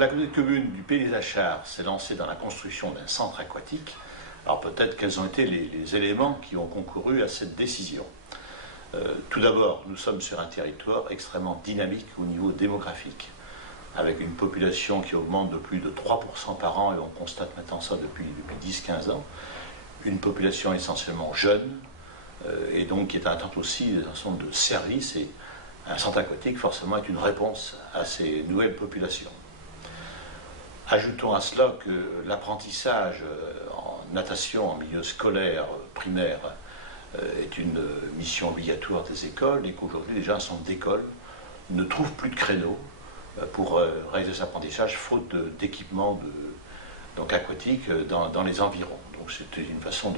la commune du Pays des Achards s'est lancée dans la construction d'un centre aquatique. Alors peut-être quels ont été les éléments qui ont concouru à cette décision. Tout d'abord, nous sommes sur un territoire extrêmement dynamique au niveau démographique, avec une population qui augmente de plus de 3% par an, et on constate maintenant ça depuis 10-15 ans. Une population essentiellement jeune, et donc qui est en attente aussi d'un certain nombre de services, et un centre aquatique forcément est une réponse à ces nouvelles populations. Ajoutons à cela que l'apprentissage en natation en milieu scolaire primaire est une mission obligatoire des écoles, et qu'aujourd'hui déjà un certain nombre d'écoles ne trouvent plus de créneaux pour réaliser cet apprentissage faute d'équipements aquatiques dans les environs. Donc c'était une façon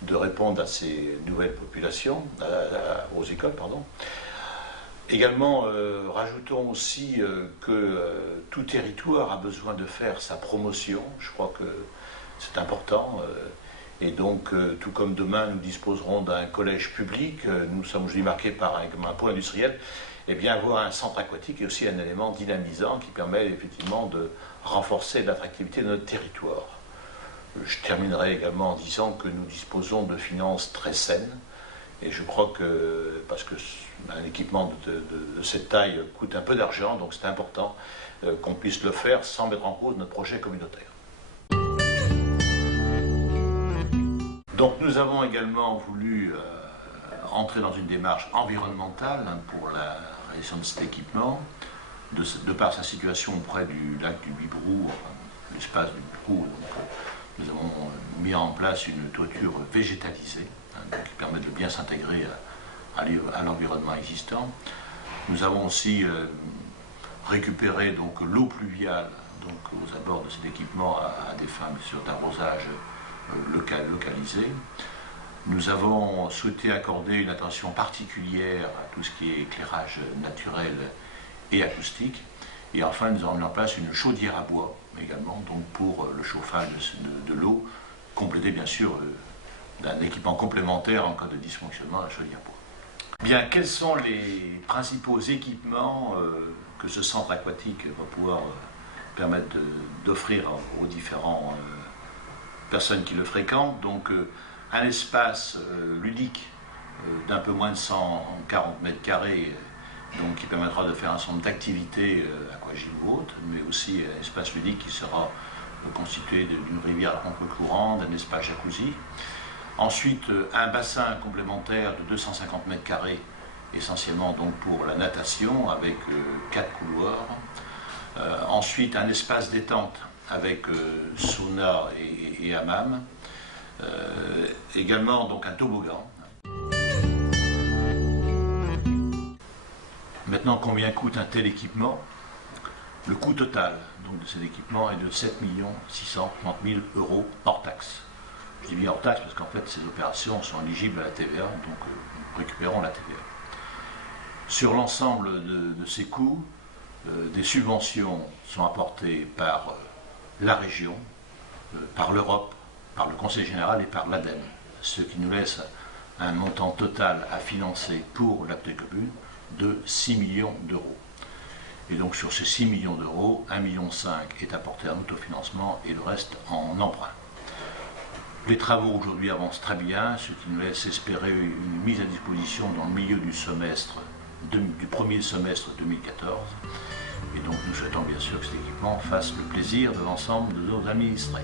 de répondre à ces nouvelles populations, aux écoles, pardon. Également, rajoutons aussi que tout territoire a besoin de faire sa promotion. Je crois que c'est important. Et donc, tout comme demain, nous disposerons d'un collège public, nous sommes aujourd'hui marqués par un pôle industriel, et bien avoir un centre aquatique est aussi un élément dynamisant qui permet effectivement de renforcer l'attractivité de notre territoire. Je terminerai également en disant que nous disposons de finances très saines, et je crois que, parce qu'un équipement de cette taille coûte un peu d'argent, donc c'est important qu'on puisse le faire sans mettre en cause notre projet communautaire. Donc nous avons également voulu entrer dans une démarche environnementale pour la réalisation de cet équipement, de par sa situation près du lac du Bibrou, enfin, l'espace du Bibrou. Donc, nous avons mis en place une toiture végétalisée, qui permet de bien s'intégrer à l'environnement existant. Nous avons aussi récupéré l'eau pluviale aux abords de cet équipement à des fins d'arrosage localisé. Nous avons souhaité accorder une attention particulière à tout ce qui est éclairage naturel et acoustique. Et enfin, nous avons mis en place une chaudière à bois également, donc pour le chauffage de l'eau, complété bien sûr d'un équipement complémentaire en cas de dysfonctionnement de la chaudière à bois. Bien, quels sont les principaux équipements que ce centre aquatique va pouvoir permettre d'offrir aux différentes personnes qui le fréquentent? Donc un espace ludique d'un peu moins de 140 mètres carrés, donc qui permettra de faire un certain nombre d'activités aquagym ou autres, mais aussi un espace ludique qui sera constitué d'une rivière à contre-courant, d'un espace jacuzzi. Ensuite, un bassin complémentaire de 250 mètres carrés, essentiellement donc pour la natation, avec 4 couloirs. Ensuite, un espace détente avec sauna et hammam. Également donc un toboggan. Maintenant, combien coûte un tel équipement? Le coût total donc, de cet équipement est de 7 630 000 € hors taxe. Je dis bien hors taxe parce qu'en fait ces opérations sont éligibles à la TVA, donc nous récupérons la TVA. Sur l'ensemble de ces coûts, des subventions sont apportées par la région, par l'Europe, par le Conseil général et par l'ADEME, ce qui nous laisse un montant total à financer pour l'acte commune de 6 millions €. Et donc sur ces 6 millions €, 1,5 million est apporté en autofinancement et le reste en emprunt. Les travaux aujourd'hui avancent très bien, ce qui nous laisse espérer une mise à disposition dans le milieu du premier semestre 2014. Et donc nous souhaitons bien sûr que cet équipement fasse le plaisir de l'ensemble de nos administrés.